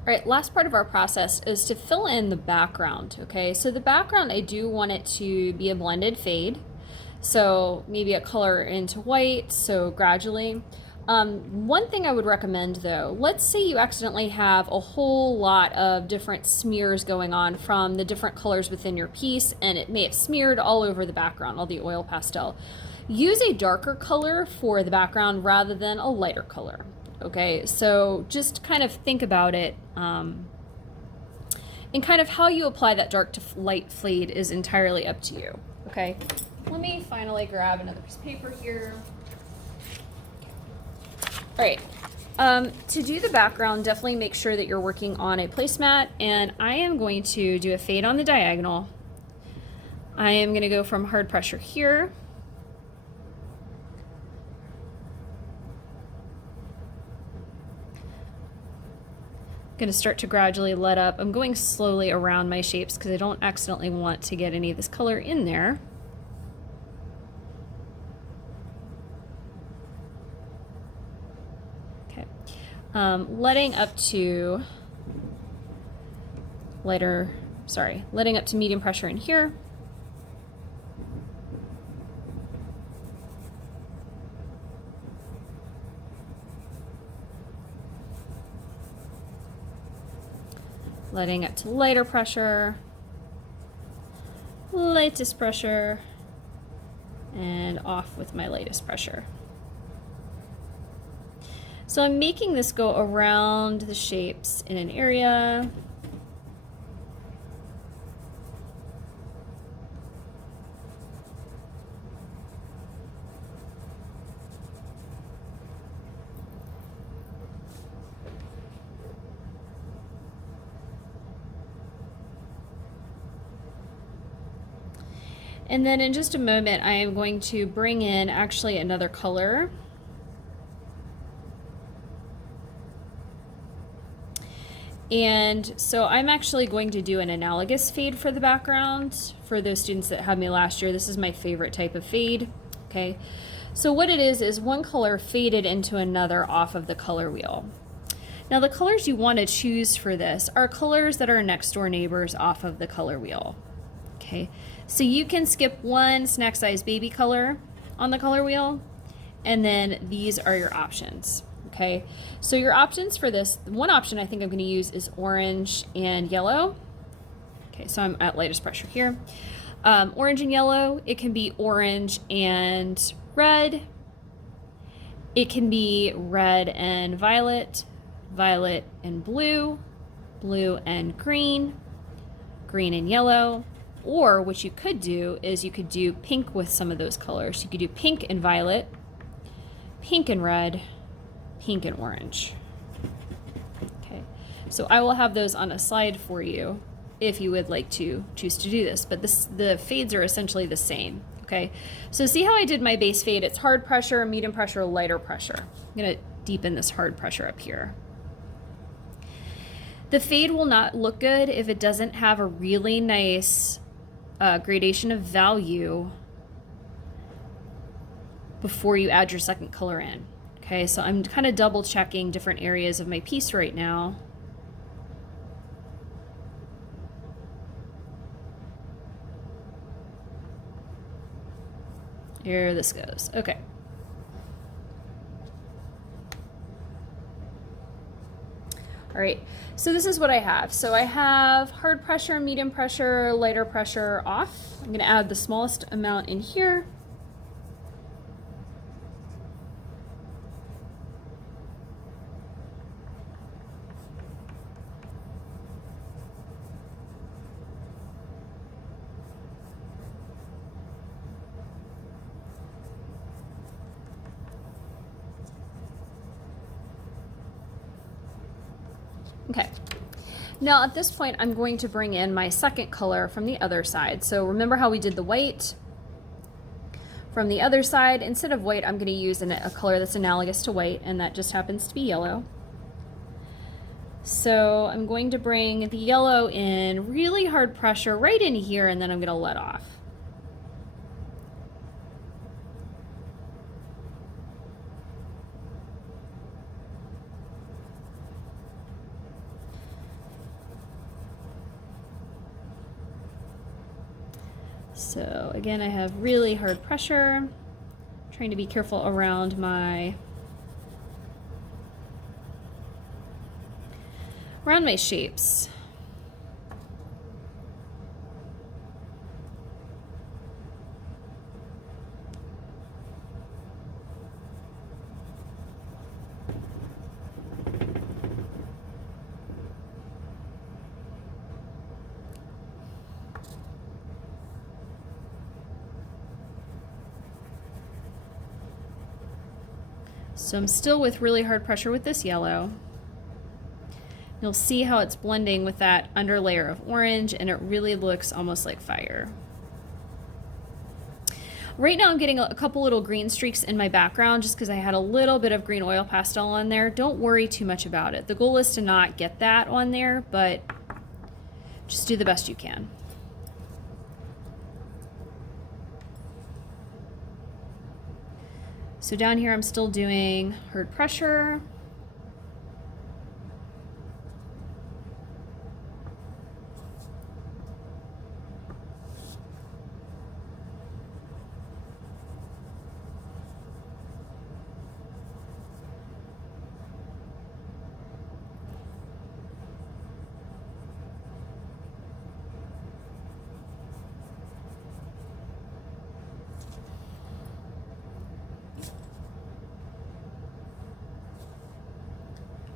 All right, last part of our process is to fill in the background, okay? So the background, I do want it to be a blended fade. So maybe a color into white, so gradually. One thing I would recommend though, let's say you accidentally have a whole lot of different smears going on from the different colors within your piece, and it may have smeared all over the background, all the oil pastel. Use a darker color for the background rather than a lighter color. Okay, so just kind of think about it, and kind of how you apply that dark to light fade is entirely up to you. Okay, let me finally grab another piece of paper here. All right, to do the background, definitely make sure that you're working on a placemat, and I am going to do a fade on the diagonal. I am going to go from hard pressure here. Going to start to gradually let up. I'm going slowly around my shapes because I don't accidentally want to get any of this color in there. Okay, letting up to letting up to medium pressure in here. Letting up to lighter pressure, lightest pressure, and off with my lightest pressure. So I'm making this go around the shapes in an area. And then in just a moment, I am going to bring in actually another color. And so I'm actually going to do an analogous fade for the background. For those students that had me last year, this is my favorite type of fade. Okay, so what it is one color faded into another off of the color wheel. Now the colors you want to choose for this are colors that are next door neighbors off of the color wheel. Okay, so you can skip one snack size baby color on the color wheel, and then these are your options. Okay, so your options for this, one option I think I'm going to use is orange and yellow. Okay, so I'm at lightest pressure here. Orange and yellow, it can be orange and red. It can be red and violet, violet and blue, blue and green, green and yellow. Or what you could do is you could do pink with some of those colors. You could do pink and violet, pink and red, pink and orange. Okay, so I will have those on a slide for you if you would like to choose to do this, but the fades are essentially the same. Okay, so see how I did my base fade? It's hard pressure, medium pressure, lighter pressure. I'm gonna deepen this hard pressure up here. The fade will not look good if it doesn't have a really nice gradation of value before you add your second color in. Okay, so I'm kind of double checking different areas of my piece right now. Here this goes. Okay. All right, so this is what I have. So I have hard pressure, medium pressure, lighter pressure off. I'm gonna add the smallest amount in here. Okay. Now at this point, I'm going to bring in my second color from the other side. So remember how we did the white? From the other side, instead of white, I'm going to use a color that's analogous to white, and that just happens to be yellow. So I'm going to bring the yellow in really hard pressure right in here, and then I'm going to let off. So again, I have really hard pressure, trying to be careful around my shapes. So I'm still with really hard pressure with this yellow. You'll see how it's blending with that underlayer of orange, and it really looks almost like fire. Right now I'm getting a couple little green streaks in my background just because I had a little bit of green oil pastel on there. Don't worry too much about it. The goal is to not get that on there, but just do the best you can. So down here I'm still doing hard pressure.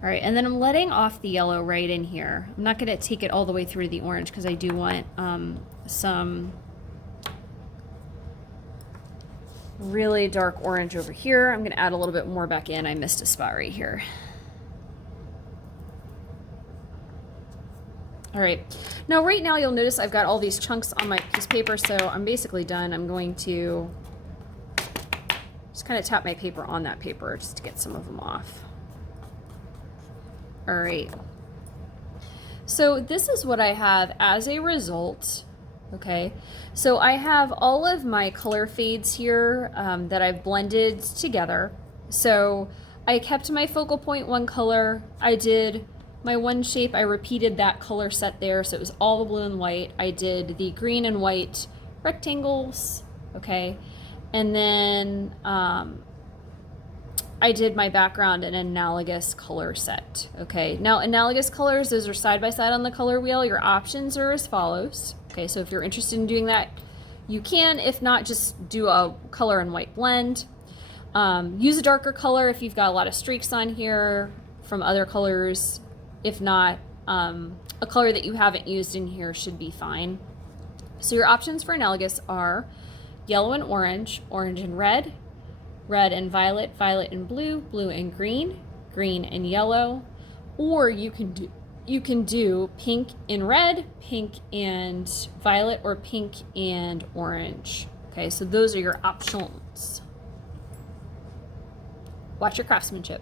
All right, and then I'm letting off the yellow right in here. I'm not gonna take it all the way through to the orange because I do want some really dark orange over here. I'm gonna add a little bit more back in. I missed a spot right here. All right, now right now you'll notice I've got all these chunks on my piece of paper, so I'm basically done. I'm going to just kind of tap my paper on that paper just to get some of them off. All right, so this is what I have as a result, okay? So I have all of my color fades here that I've blended together. So I kept my focal point one color. I did my one shape, I repeated that color set there, so it was all the blue and white. I did the green and white rectangles, okay? And then I did my background in analogous color set, okay? Now, analogous colors, those are side by side on the color wheel. Your options are as follows, okay? So if you're interested in doing that, you can. If not, just do a color and white blend. Use a darker color if you've got a lot of streaks on here from other colors. If not, a color that you haven't used in here should be fine. So your options for analogous are yellow and orange, orange and red, red and violet, violet and blue, blue and green, green and yellow, or you can do pink and red, pink and violet, or pink and orange. Okay, so those are your options. Watch your craftsmanship.